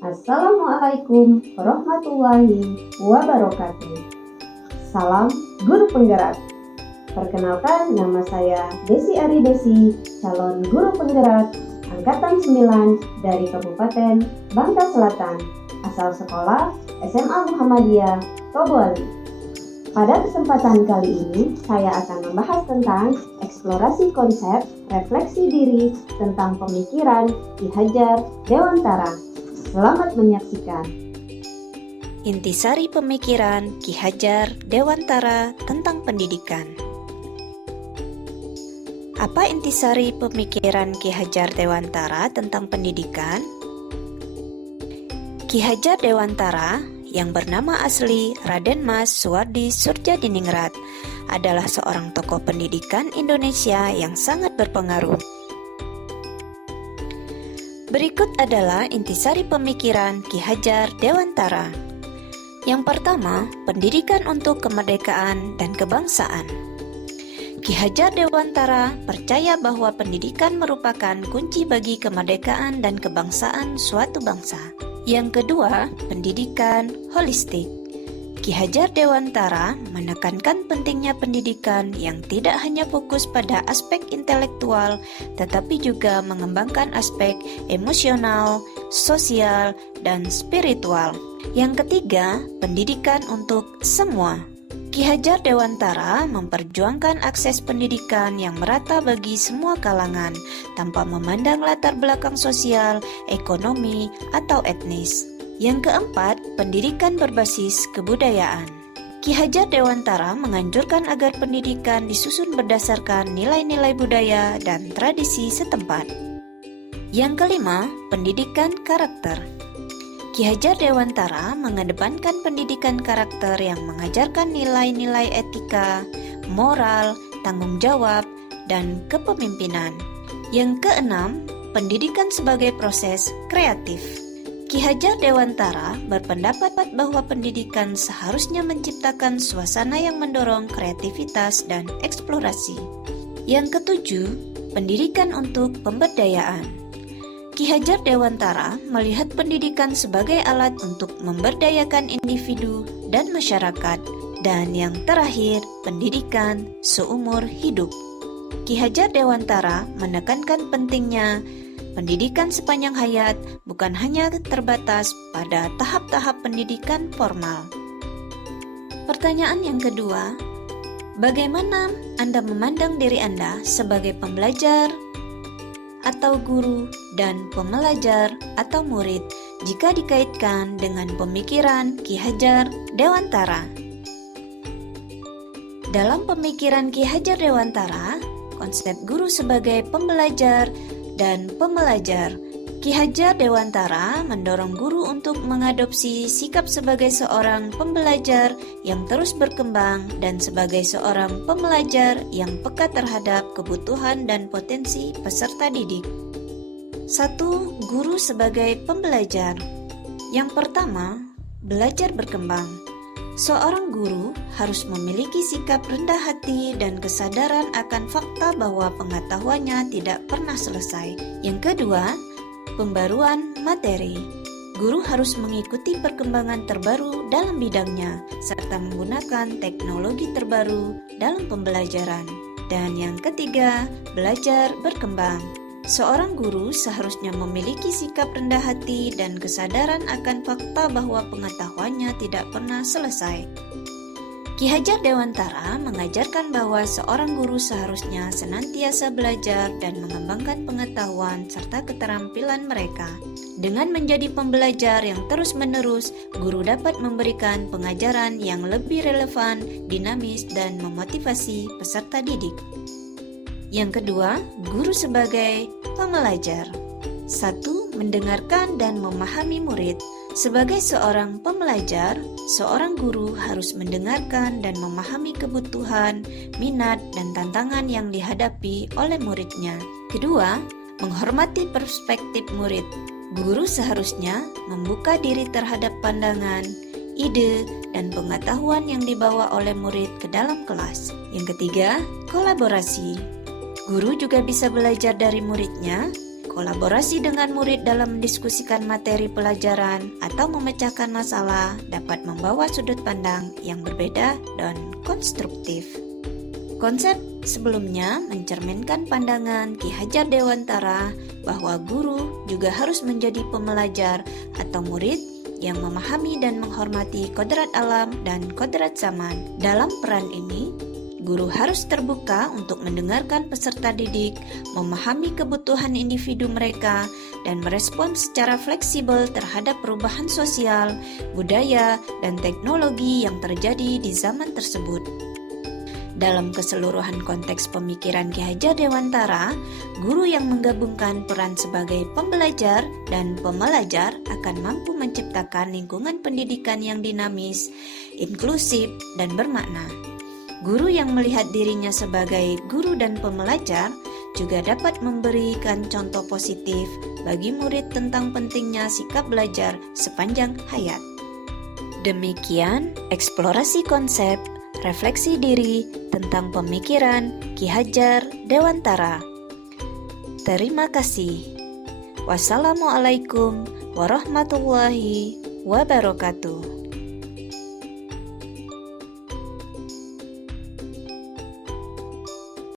Assalamualaikum warahmatullahi wabarakatuh. Salam Guru Penggerak. Perkenalkan, nama saya Desi Aridesi, calon Guru Penggerak Angkatan 9 dari Kabupaten Bangka Selatan, asal sekolah SMA Muhammadiyah Tobuali. Pada kesempatan kali ini, saya akan membahas tentang eksplorasi konsep refleksi diri tentang pemikiran Ki Hajar Dewantara. Selamat menyaksikan. Intisari pemikiran Ki Hajar Dewantara tentang pendidikan. Apa intisari pemikiran Ki Hajar Dewantara tentang pendidikan? Ki Hajar Dewantara yang bernama asli Raden Mas Suwardi Soedjadiningrat adalah seorang tokoh pendidikan Indonesia yang sangat berpengaruh. Berikut adalah intisari pemikiran Ki Hajar Dewantara. Yang pertama, pendidikan untuk kemerdekaan dan kebangsaan. Ki Hajar Dewantara percaya bahwa pendidikan merupakan kunci bagi kemerdekaan dan kebangsaan suatu bangsa. Yang kedua, pendidikan holistik. Ki Hajar Dewantara menekankan pentingnya pendidikan yang tidak hanya fokus pada aspek intelektual, tetapi juga mengembangkan aspek emosional, sosial, dan spiritual. Yang ketiga, pendidikan untuk semua. Ki Hajar Dewantara memperjuangkan akses pendidikan yang merata bagi semua kalangan, tanpa memandang latar belakang sosial, ekonomi, atau etnis. Yang keempat, pendidikan berbasis kebudayaan. Ki Hajar Dewantara menganjurkan agar pendidikan disusun berdasarkan nilai-nilai budaya dan tradisi setempat. Yang kelima, pendidikan karakter. Ki Hajar Dewantara mengedepankan pendidikan karakter yang mengajarkan nilai-nilai etika, moral, tanggung jawab, dan kepemimpinan. Yang keenam, pendidikan sebagai proses kreatif. Ki Hajar Dewantara berpendapat bahwa pendidikan seharusnya menciptakan suasana yang mendorong kreativitas dan eksplorasi. Yang ketujuh, pendidikan untuk pemberdayaan. Ki Hajar Dewantara melihat pendidikan sebagai alat untuk memberdayakan individu dan masyarakat. Dan yang terakhir, pendidikan seumur hidup. Ki Hajar Dewantara menekankan pentingnya pendidikan sepanjang hayat bukan hanya terbatas pada tahap-tahap pendidikan formal. Pertanyaan yang kedua, bagaimana Anda memandang diri Anda sebagai pembelajar atau guru dan pembelajar atau murid jika dikaitkan dengan pemikiran Ki Hajar Dewantara? Dalam pemikiran Ki Hajar Dewantara, konsep guru sebagai pembelajar dan pembelajar, Ki Hajar Dewantara mendorong guru untuk mengadopsi sikap sebagai seorang pembelajar yang terus berkembang dan sebagai seorang pembelajar yang peka terhadap kebutuhan dan potensi peserta didik. 1. Guru sebagai pembelajar. Yang pertama, belajar berkembang. Seorang guru harus memiliki sikap rendah hati dan kesadaran akan fakta bahwa pengetahuannya tidak pernah selesai. Yang kedua, pembaruan materi. Guru harus mengikuti perkembangan terbaru dalam bidangnya, serta menggunakan teknologi terbaru dalam pembelajaran. Dan yang ketiga, belajar berkembang. Seorang guru seharusnya memiliki sikap rendah hati dan kesadaran akan fakta bahwa pengetahuannya tidak pernah selesai. Ki Hajar Dewantara mengajarkan bahwa seorang guru seharusnya senantiasa belajar dan mengembangkan pengetahuan serta keterampilan mereka. Dengan menjadi pembelajar yang terus-menerus, guru dapat memberikan pengajaran yang lebih relevan, dinamis, dan memotivasi peserta didik. Yang kedua, guru sebagai pembelajar. 1. Mendengarkan dan memahami murid. Sebagai seorang pembelajar, seorang guru harus mendengarkan dan memahami kebutuhan, minat, dan tantangan yang dihadapi oleh muridnya. Kedua, menghormati perspektif murid. Guru seharusnya membuka diri terhadap pandangan, ide, dan pengetahuan yang dibawa oleh murid ke dalam kelas. Yang ketiga, kolaborasi. Guru juga bisa belajar dari muridnya Kolaborasi dengan murid dalam mendiskusikan materi pelajaran atau memecahkan masalah dapat membawa sudut pandang yang berbeda dan konstruktif. Konsep sebelumnya mencerminkan pandangan Ki Hajar Dewantara bahwa guru juga harus menjadi pembelajar atau murid yang memahami dan menghormati kodrat alam dan kodrat zaman. Dalam peran ini, guru harus terbuka untuk mendengarkan peserta didik, memahami kebutuhan individu mereka, dan merespon secara fleksibel terhadap perubahan sosial, budaya, dan teknologi yang terjadi di zaman tersebut. Dalam keseluruhan konteks pemikiran Ki Hajar Dewantara, guru yang menggabungkan peran sebagai pembelajar dan pembelajar akan mampu menciptakan lingkungan pendidikan yang dinamis, inklusif, dan bermakna. Guru yang melihat dirinya sebagai guru dan pembelajar juga dapat memberikan contoh positif bagi murid tentang pentingnya sikap belajar sepanjang hayat. Demikian eksplorasi konsep refleksi diri tentang pemikiran Ki Hajar Dewantara. Terima kasih. Wassalamualaikum warahmatullahi wabarakatuh.